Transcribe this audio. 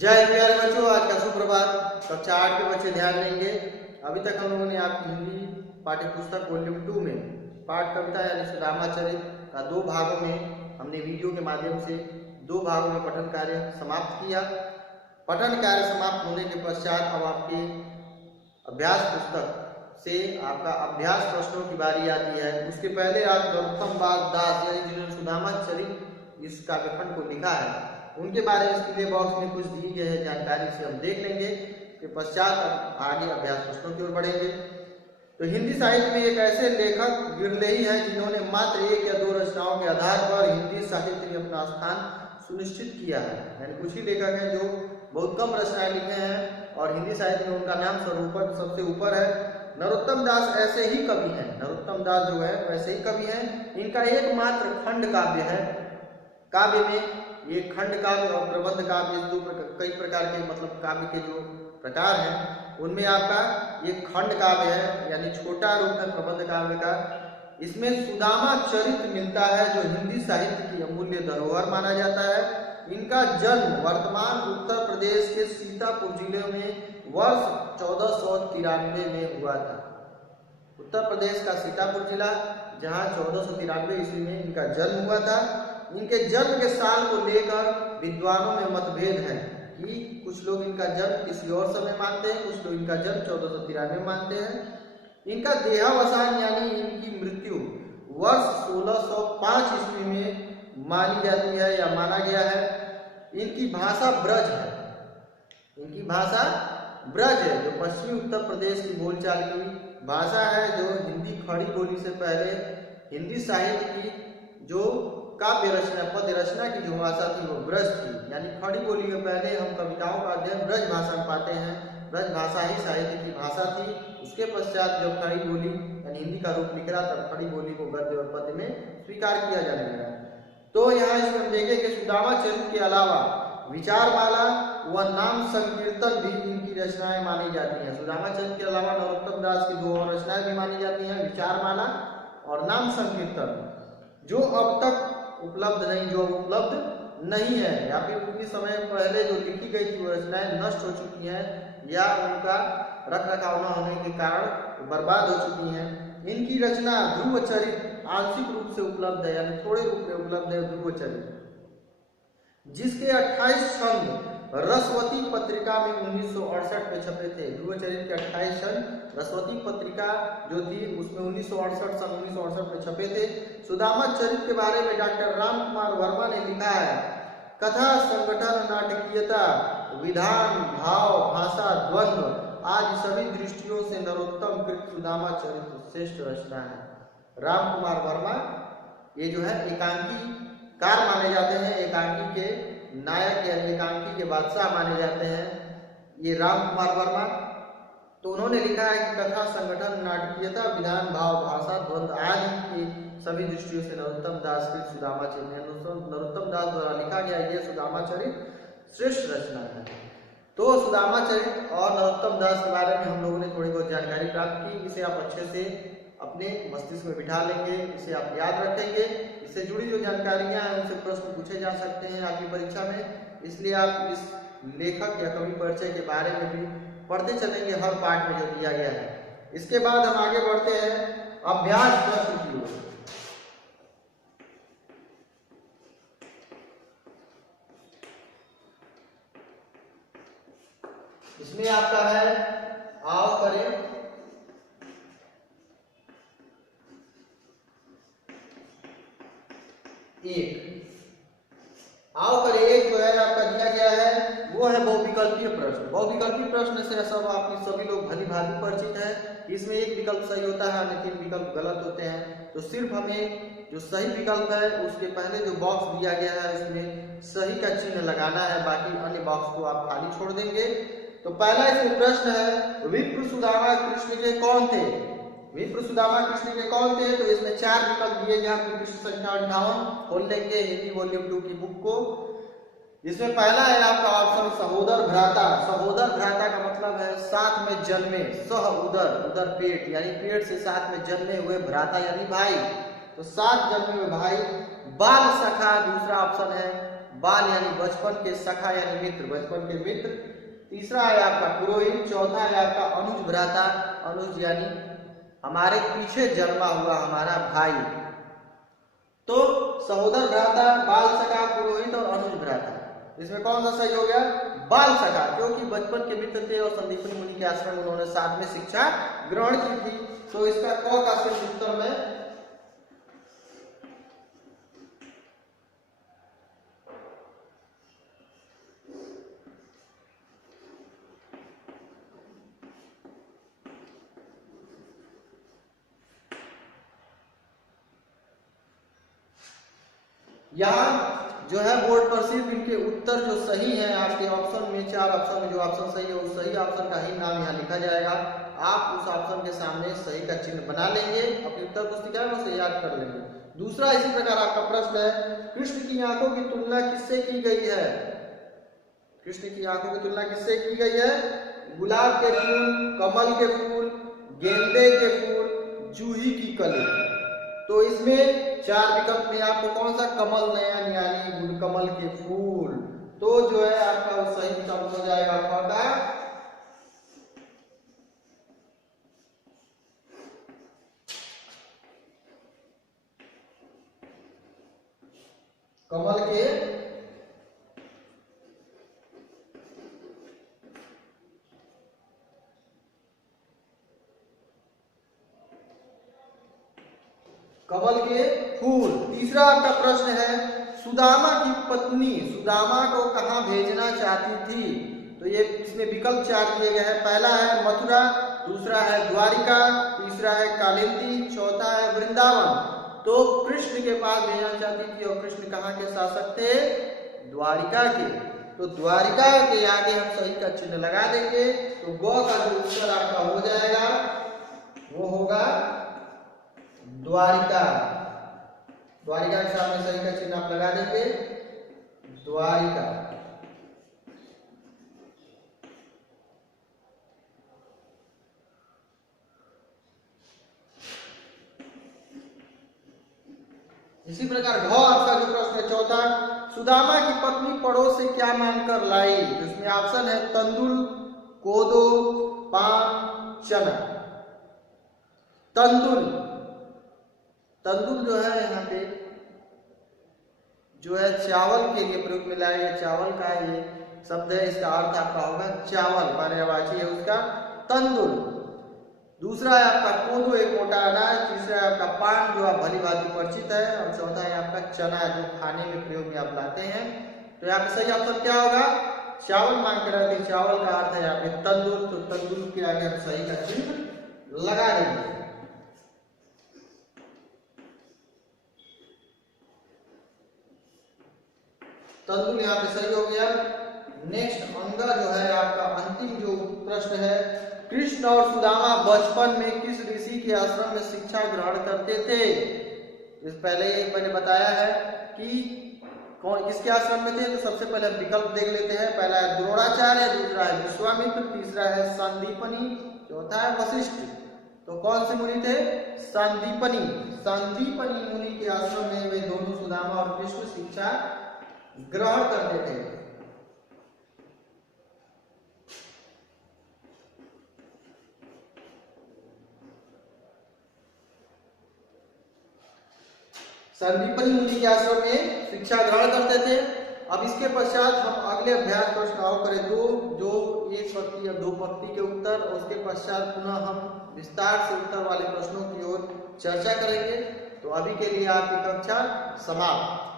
जय प्यारे बच्चों, आज का सुप्रभात। कक्षा 8 के बच्चे ध्यान देंगे। अभी तक हम लोगों ने आपकी हिंदी पाठ्य पुस्तक वॉल्यूम 2 में पाठ कविता यानी सुदामाचरित का 2 भागों में हमने वीडियो के माध्यम से 2 भागों में पठन कार्य समाप्त किया। पठन कार्य समाप्त होने के पश्चात अब आपके अभ्यास पुस्तक से आपका अभ्यास प्रश्नों की बारी आती है। उसके पहले आप नरोत्तम दास यानी जिन्होंने सुदामाचरित इस काव्यखंड को लिखा है उनके बारे में इसके लिए बॉक्स में कुछ दी गई है जानकारी से हम देख लेंगे। के पश्चात आगे अभ्यास प्रश्नों की ओर बढ़ेंगे। तो हिंदी साहित्य में एक ऐसे लेखक विरलेही है जिन्होंने मात्र 1 या 2 रचनाओं के आधार पर हिंदी साहित्य में अपना स्थान सुनिश्चित किया है। यानी कुछ ही लेखक हैं जो बहुत कम रचनाएं लिखे हैं और हिंदी साहित्य में उनका नाम सबसे ऊपर है। नरोत्तम दास ऐसे ही कवि हैं। नरोत्तम दास जो है वैसे ही कवि हैं। इनका एकमात्र खंड काव्य है। काव्य में ये खंड काव्य और प्रबंध काव्य कई प्रकार के मतलब काव्य के जो प्रकार हैं उनमें आपका ये खंड काव्य है यानी छोटा रूप है प्रबंध काव्य का। इसमें सुदामाचरित मिलता है जो हिंदी साहित्य की अमूल्य धरोहर माना जाता है। इनका जन्म वर्तमान उत्तर प्रदेश के सीतापुर जिले में वर्ष 1493 में हुआ था। उत्तर प्रदेश का सीतापुर जिला जहां 1493 ईस्वी में इनका जन्म हुआ था। इनके जन्म के साल को लेकर विद्वानों में मतभेद है कि कुछ लोग इनका जन्म किसी और समय मानते हैं, कुछ लोग इनका जन्म 1493 मानते हैं। इनका देहावसान यानी इनकी मृत्यु वर्ष 1605 ईस्वी में मानी जाती है या माना गया है। इनकी भाषा ब्रज है। इनकी भाषा ब्रज है जो पश्चिमी उत्तर प्रदेश की बोलचाल की भाषा है, जो हिंदी खड़ी बोली से पहले हिंदी साहित्य की जो काव्य रचना पद्य रचना की जो भाषा थी वो ब्रज थी। यानी खड़ी बोली के पहले हम कविताओं का अध्ययन ब्रज भाषा में पाते हैं। ब्रज भाषा ही साहित्य की भाषा थी। उसके पश्चात जब खड़ी बोली यानी हिंदी का रूप निकला तब खड़ी बोली को गद्य और पद्य में स्वीकार किया जाने लगा। तो यहाँ इसमें हम देखें कि सुदामाचरित के अलावा विचारमाला व नाम संकीर्तन भी इनकी रचनाएं मानी जाती हैं। सुदामाचरित के अलावा नरोत्तम दास की 2 और रचनाएं भी मानी जाती हैं, विचारमाला और नाम संकीर्तन, जो अब तक उपलब्ध नहीं है या फिर उनकी समय पहले जो लिखी गई थी वो रचनाएं नष्ट हो चुकी हैं या उनका रख रखाव न होने के कारण बर्बाद हो चुकी हैं। इनकी रचना ध्रुवचरित आंशिक रूप से उपलब्ध है यानी थोड़े रूप में उपलब्ध है ध्रुवचरित, जिसके 28 छंद रसवती पत्रिका में 1968 में छपे थे। ध्रुवचरित के 28 छंद रसवती पत्रिका जो थी उसमें 1968 में छपे थे। सुदामाचरित के बारे में डॉक्टर राम कुमार वर्मा ने लिखा है, कथा, संगठन, नाटकीयता, विधान, भाव, भाषा, द्वंद्व आदि सभी दृष्टियों से नरोत्तम कृत सुदामाचरित श्रेष्ठ रचना है। राम कुमार वर्मा ये जो है एकांकी कार माने जाते हैं, एकांकी के नायक या एकांकी के बादशाह माने जाते हैं ये राम कुमार वर्मा। तो उन्होंने लिखा है कि कथा, संगठन, नाटकीयता, विधान, भाव, भाषा, द्वंद्व आदि की सभी दृष्टियों से नरोत्तम दास की सुदामाचरित नरोत्तम दास द्वारा लिखा गया ये सुदामाचरित श्रेष्ठ रचना है। तो सुदामाचरित और नरोत्तम दास के बारे में हम लोगों ने थोड़ी बहुत जानकारी प्राप्त की। इसे आप अच्छे से अपने मस्तिष्क में बिठा लेंगे, इसे आप याद रखेंगे। इससे जुड़ी जो जानकारियां हैं उनसे प्रश्न पूछे जा सकते हैं आपकी परीक्षा में। इसलिए आप इस लेखक या कवि परिचय के बारे में भी पढ़ते चलेंगे हर पाठ में जो दिया गया है। इसके बाद हम आगे बढ़ते हैं अभ्यास प्रश्न की ओर। इसमें आपका है आओ करें एक जो है आपका दिया गया है वो है बहुविकल्पीय प्रश्न। बहुविकल्पीय प्रश्न से सब आपकी सभी लोग भली भांति परिचित है। इसमें एक विकल्प सही होता है अन्य 3 विकल्प गलत होते हैं। तो सिर्फ हमें जो सही विकल्प है उसके पहले जो बॉक्स दिया गया है उसमें सही का चिन्ह लगाना है, बाकी अन्य बॉक्स को आप खाली छोड़ देंगे। तो पहला इसमें प्रश्न है विप्र सुदामा कृष्ण के कौन थे? विप्र सुदामा कृष्ण के कौन थे? तो इसमें 4 विकल्प दिए गए हैं। पृष्ठ संख्या 58 खोल लेंगे हिंदी वॉल्यूम 2 की बुक को। इसमें पहला है आपका ऑप्शन सहोदर भ्राता। सहोदर भ्राता का मतलब है साथ में जन्मे, सह उदर, उदर पेट यानी पेट से साथ में जन्मे हुए, भ्राता यानी भाई, तो साथ जन्मे हुए भाई। बाल सखा दूसरा ऑप्शन है, बाल यानी बचपन के, सखा यानी मित्र, बचपन के मित्र। तीसरा है आपका पुरोहित। चौथा है आपका अनुज भ्राता। अनुज यानी हमारे पीछे जन्मा हुआ हमारा भाई। तो सहोदर भ्राता, बाल सखा, पुरोहित और अनुज भ्राता। इसमें कौन सा सही हो गया? बाल सखा, क्योंकि बचपन के मित्र थे और संदीपनी मुनि के आश्रम में उन्होंने साथ में शिक्षा ग्रहण की थी। तो इसका क का सही उत्तर में यहाँ जो है बोर्ड पर सिर्फ इनके उत्तर जो सही है आपके ऑप्शन में, 4 ऑप्शन में जो ऑप्शन सही है उस सही ऑप्शन का ही नाम यहाँ लिखा जाएगा। आप उस ऑप्शन के सामने सही का चिन्ह बना लेंगे, अपनी उत्तर पुस्तिका में उसे याद कर लेंगे। दूसरा इसी प्रकार आपका प्रश्न है, कृष्ण की आंखों की तुलना किससे की गई है? कृष्ण की आंखों की तुलना किससे की गई है? गुलाब के फूल, कमल के फूल, गेंदे के फूल, जूही की कली। तो इसमें 4 विकल्प में आपको कौन सा? कमल नयन यानी गुलकमल के फूल। तो जो है आपका सही विकल्प हो जाएगा आपका कमल के फूल। तीसरा आपका प्रश्न है, सुदामा की पत्नी सुदामा को कहां भेजना चाहती थी? तो ये इसमें विकल्प 4 दिए गए हैं। पहला है मथुरा, दूसरा है द्वारिका, तीसरा है कालिंदी, चौथा है वृंदावन। तो कृष्ण के पास भेजना चाहती थी और कृष्ण कहाँ के शासक थे? द्वारिका के। तो द्वारिका के आगे हम सही का चिन्ह लगा देंगे। तो गौ का जो उत्तर आपका हो जाएगा वो होगा द्वारिका। द्वारिका के सामने सही का चिन्ह आप लगा देंगे, द्वारिका। इसी प्रकार घ आपका जो प्रश्न है चौथा, सुदामा की पत्नी पड़ोस से क्या मांगकर लाई? तो इसमें ऑप्शन है तंदुल, कोदो, पान, चना। तंदुल, तंदुल जो है यहाँ पे जो है चावल के लिए प्रयोग में लाया गया, चावल का ये शब्द है, इसका अर्थ आपका होगा चावल, पर्यायवाची है उसका तंदुल। दूसरा है आपका कोदो, एक मोटा अनाज। तीसरा है आपका पान जो आप भली भांति परिचित है, और चौथा है आपका चना जो खाने में प्रयोग में आप लाते हैं। तो यहाँ पे सही ऑप्शन क्या होगा? चावल मांग कर रहे थे, चावल का अर्थ है यहाँ पे तंदुल। तो तंदुल के आगे हम सही का चिन्ह लगा देंगे। तंदुल यहाँ पे सही हो गया। नेक्स्ट अंगा जो है आपका अंतिम जो प्रश्न है, कृष्ण और सुदामा बचपन में किस ऋषि के आश्रम में शिक्षा ग्रहण करते थे? इस पहले मैंने बताया है कि कौन किसके आश्रम में थे। तो सबसे पहले हम विकल्प देख लेते हैं। पहला है द्रोणाचार्य, दूसरा है विश्वामित्र, तीसरा है संदीपनी, चौथा है वशिष्ठ। तो कौन से मुनि थे? संदीपनी। संदीपनी मुनि के आश्रम में वे दोनों सुदामा और कृष्ण शिक्षा ग्रहण करते थे। संदीपनी मुनि के आश्रम में शिक्षा ग्रहण करते थे। अब इसके पश्चात हम अगले अभ्यास प्रश्न और करें, जो एक पंक्ति या 2 पंक्ति के उत्तर, और उसके पश्चात पुनः हम विस्तार से उत्तर वाले प्रश्नों की ओर चर्चा करेंगे। तो अभी के लिए आपकी कक्षा समाप्त।